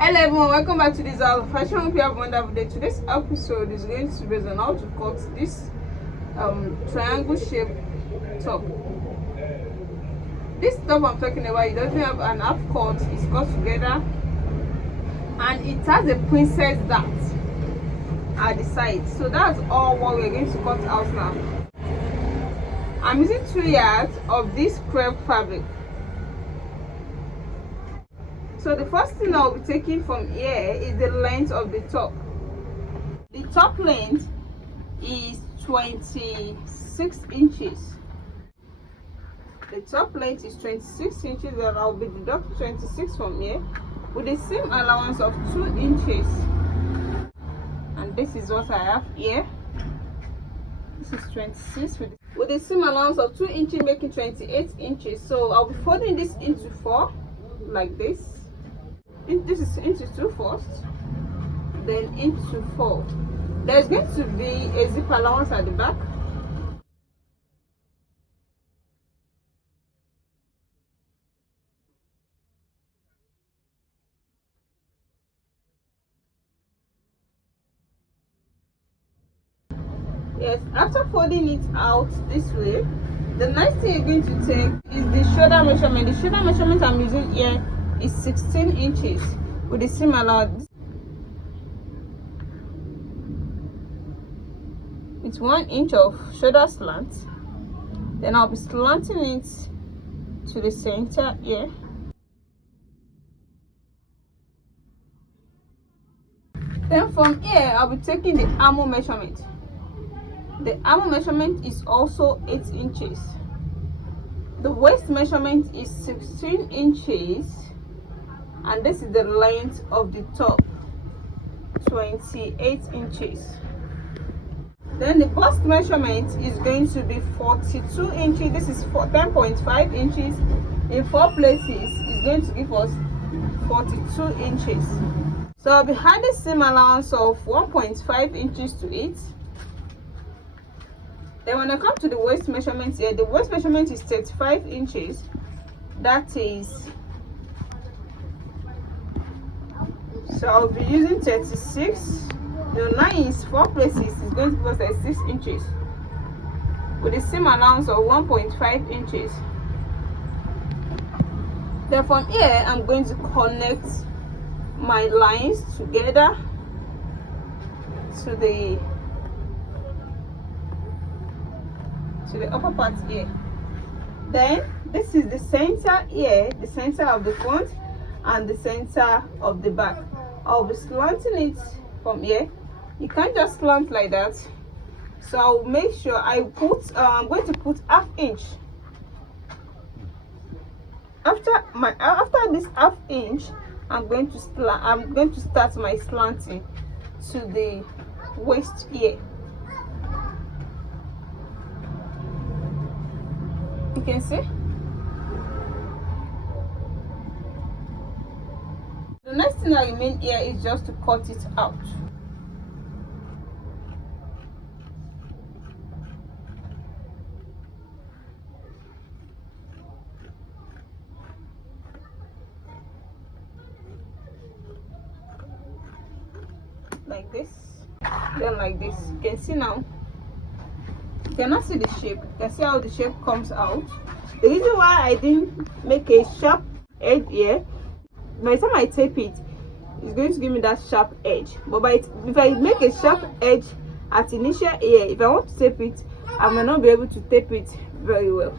Hello everyone, welcome back to this fashion. Hope you have a wonderful day. Today's episode is going to be based on how to cut this triangle shaped top. This top I'm talking about, it doesn't have an half cut, it's cut together, and it has a princess dart at the side. So that's all what we're going to cut out now. I'm using 2 yards of this crepe fabric. So the first thing I'll be taking from here is the length of the top. The top length is 26 inches. The top length is 26 inches, and I'll be deducting 26 from here with the seam allowance of 2 inches. And this is what I have here. This is 26 with the seam allowance of 2 inches, making 28 inches. So I'll be folding this into 4 like this. This is into 2 first, then into 4. There's going to be a zip allowance at the back. Yes, after folding it out this way, the next thing you're going to take is the shoulder measurement. The shoulder measurement I'm using here is 16 inches with the seam allowance. It's 1 inch of shoulder slant. Then I'll be slanting it to the center here. Then from here I'll be taking the armhole measurement. The armhole measurement is also 8 inches. The waist measurement is 16 inches. And this is the length of the top, 28 inches. Then the bust measurement is going to be 42 inches. This is 10.5 inches in 4 places. It's going to give us 42 inches. So I'll be adding seam allowance of 1.5 inches to it. Then when I come to the waist measurement here, the waist measurement is 35 inches. That is, so I'll be using 36. The 9 is 4 places, is going to give us 36 inches with the seam allowance of 1.5 inches. Then from here I'm going to connect my lines together to the upper part here. Then this is the center here, the center of the front and the center of the back. I'll be slanting it from here. You can't just slant like that, so I'll make sure I put I'm going to put ½ inch after this ½ inch. I'm going to start my slanting to the waist here. You can see the next thing that remains here is just to cut it out. Like this, then like this. You can see now. You cannot see the shape. You can see how the shape comes out. The reason why I didn't make a sharp edge here, by the time I tape it, it's going to give me that sharp edge. But if I make a sharp edge at initial here, if I want to tape it, I may not be able to tape it very well.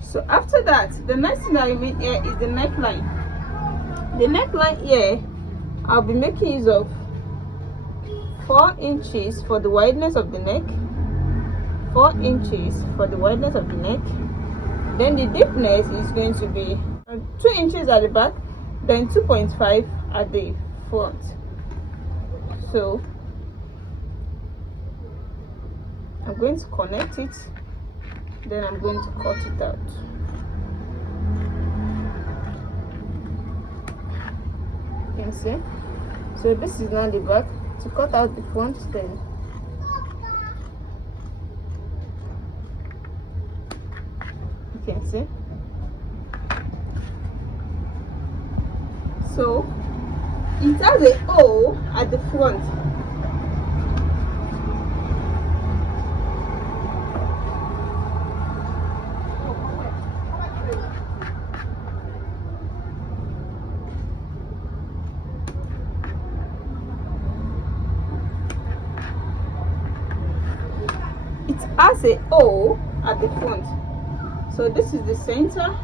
So after that, the next thing that I made here is the neckline. The neckline here, I'll be making use of 4 inches for the wideness of the neck, 4 inches for the wideness of the neck. Then the deepness is going to be 2 inches at the back, then 2.5 at the front. So I'm going to connect it, then I'm going to cut it out. You can see. So this is now the back. To cut out the front, then you can see. So it has a hole at the front. It has a hole at the front. So this is the center.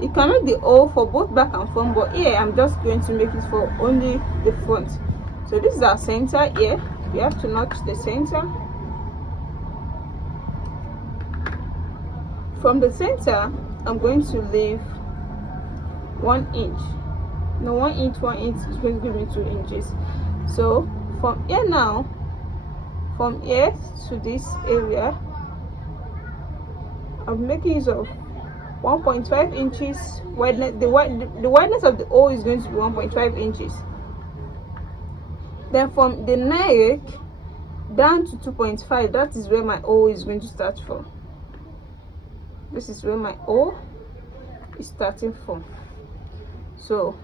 You can make the hole for both back and front, but here I'm just going to make it for only the front. So this is our center here. We have to notch the center. From the center, I'm going to leave 1 inch. No, 1 inch, 1 inch is going to give me 2 inches. So from here now, from here to this area, I'm making use of 1.5 inches wideness. The wideness of the hole is going to be 1.5 inches. Then from the neck down to 2.5, that is where my hole is going to start from. This is where my hole is starting from. So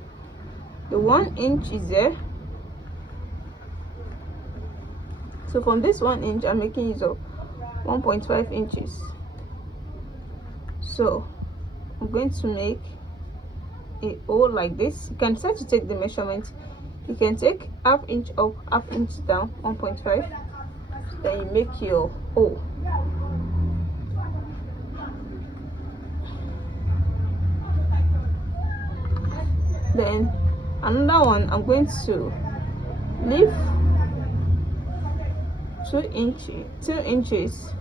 the 1 inch is there. So from this 1 inch, I'm making use of 1.5 inches. So I'm going to make a hole like this. You can decide to take the measurement. You can take ½ inch up, ½ inch down, 1.5. Then you make your hole. Then another one, I'm going to leave 2 inches.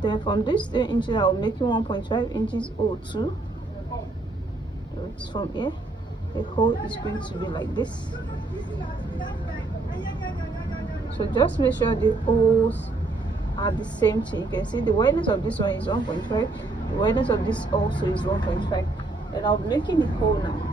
Then from this 2 inches, I'll make 1.5 inches hole too. It's from here. The hole is going to be like this. So just make sure the holes are the same thing. You can see the wideness of this one is 1.5. The wideness of this also is 1.5. And I'll be making the hole now.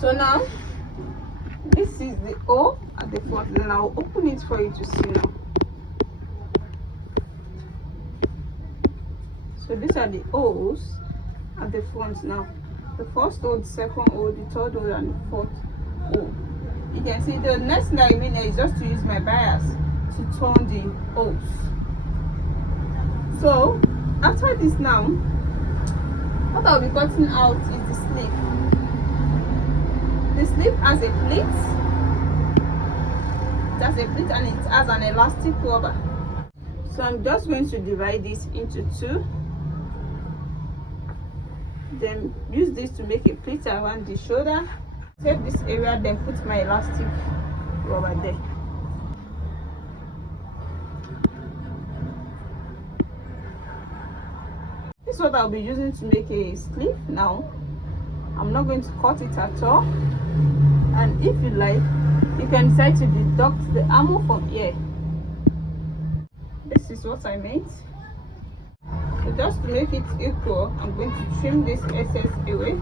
So now this is the hole at the front. Then I'll open it for you to see now. So these are the holes at the front now. The first hole, the second hole, the third hole, and the fourth hole. You can see the next thing I mean is just to use my bias to turn the holes. So after this now, what I'll be cutting out is the sleeve. The sleeve has a pleat. It has a pleat and it has an elastic rubber. So I'm just going to divide this into two. Then use this to make a pleat around the shoulder. Take this area, then put my elastic rubber there. This is what I'll be using to make a sleeve now. I'm not going to cut it at all. And if you like, you can decide to deduct the armor from here. This is what I made. So just to make it equal, I'm going to trim this excess away.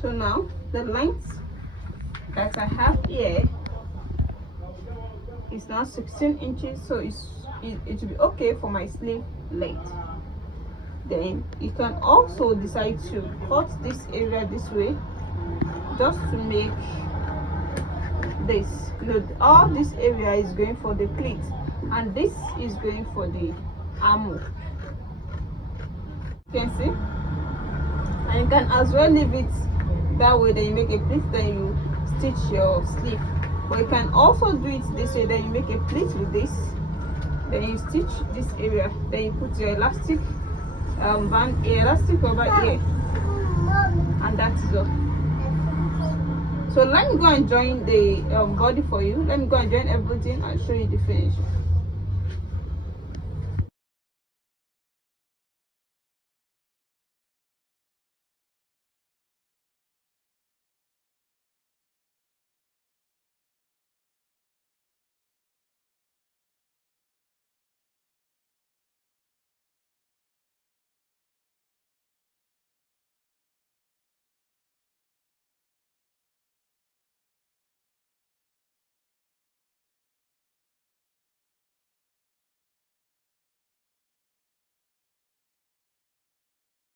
So now the length that I have here is now 16 inches, so it will be okay for my sleeve length. Then you can also decide to cut this area this way, just to make this, all this area is going for the pleat and this is going for the armhole. You can see, and you can as well leave it that way, then you make a pleat, then you stitch your sleeve. But you can also do it this way, then you make a pleat with this, then you stitch this area, then you put your elastic band, elastic over here, and that is all. So let me go and join the body for you. Let me go and join everything and show you the finish.